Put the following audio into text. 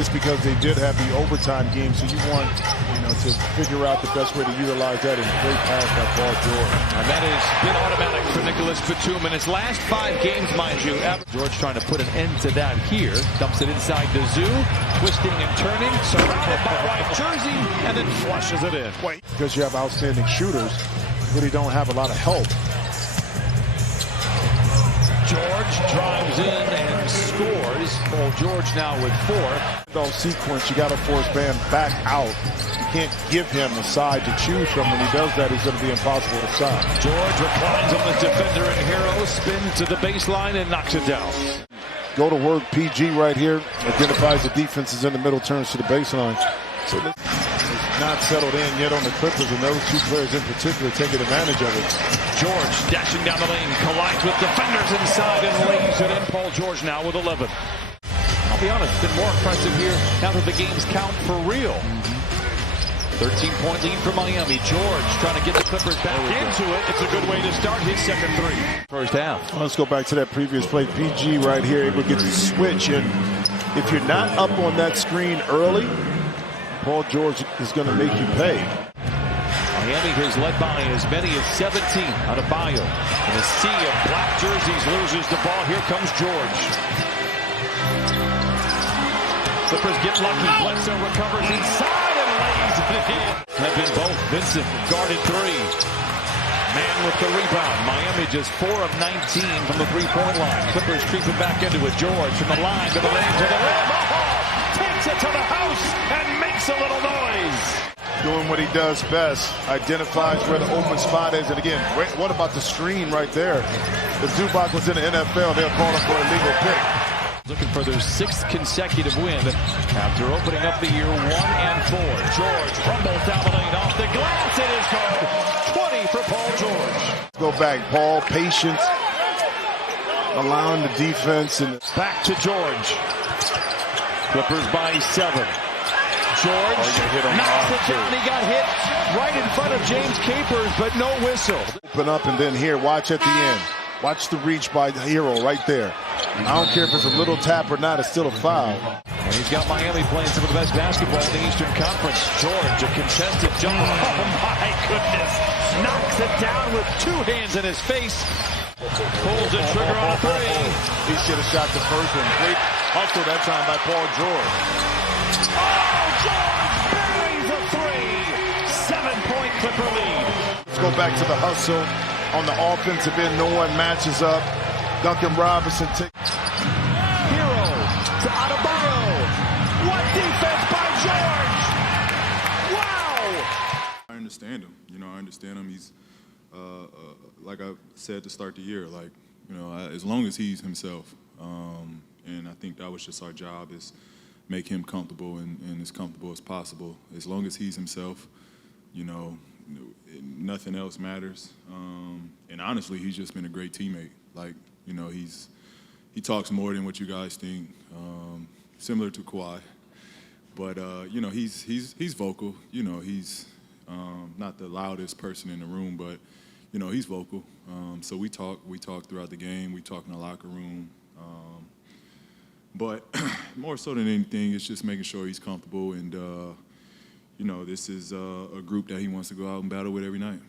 just because they did have the overtime game. So you want, to figure out the best way to utilize that, and great pass by Paul George. And that has been automatic for Nicholas Batum in his last 5 games, mind you. George trying to put an end to that here. Dumps it inside the zoo, twisting and turning, surrounded by white jersey, and then flushes it in. Because you have outstanding shooters, really don't have a lot of help. George drives in and scores. Paul George now with 4. Don't sequence, you got to force Bam back out. You can't give him a side to choose from. When he does that, he's going to be impossible to stop. George reclines on the defender and hero, spins to the baseline and knocks it down. Go to work, PG right here. Identifies the defenses in the middle, turns to the baseline. So it's not settled in yet on the Clippers, and those 2 players in particular taking advantage of it. George dashing down the lane, collides with defenders inside and lays it in. Paul George now with 11. I'll be honest, it's been more impressive here now that the games count for real. 13-point lead for Miami. George trying to get the Clippers back into it. It's a good way to start his second 3. First half. Let's go back to that previous play. PG right here able to get the switch, and if you're not up on that screen early, Paul George is going to make you pay. Miami has led by as many as 17 out of Bayo. And a sea of black jerseys loses the ball. Here comes George. Clippers get lucky. Bledsoe recovers inside and lays it in. Have been both. Vincent guarded 3. Man with the rebound. Miami just 4 of 19 from the 3-point line. Clippers creeping back into it. George from the line to the lane to the rim. Takes it to the house and makes a little noise. Doing what he does best, identifies where the open spot is. And again, what about the screen right there? If Zubac was in the NFL, they'll call him for a legal pick. Looking for their 6th consecutive win after opening up the year 1-4. George rumbles down the lane off the glass. It is good. 20 for Paul George. Go back, Paul. Patience, allowing the defense. And back to George. Clippers by 7. George knocks it down. He got hit right in front of James Capers, but no whistle. Open up, and then here, watch at the end. Watch the reach by the hero right there. I don't care if it's a little tap or not, it's still a foul. And he's got Miami playing some of the best basketball in the Eastern Conference. George, a contested jump. Oh, my goodness. Knocks it down with 2 hands in his face. Pulls the trigger on a 3. He should have shot the first one. Great hustle that time by Paul George. Oh, George buries a 3. 7-point Clipper lead. Let's go back to the hustle. On the offensive end, no one matches up. Duncan Robinson takes. Hero to Adebayo. What defense by George? Wow! I understand him. I understand him. He's, like I said to start the year, as long as he's himself. And I think that was just our job, is make him comfortable and as comfortable as possible. As long as he's himself, nothing else matters. And honestly, he's just been a great teammate. He talks more than what you guys think, similar to Kawhi. But he's vocal. He's not the loudest person in the room, but he's vocal. So we talk throughout the game. We talk in the locker room. But more so than anything, it's just making sure he's comfortable, and this is a group that he wants to go out and battle with every night.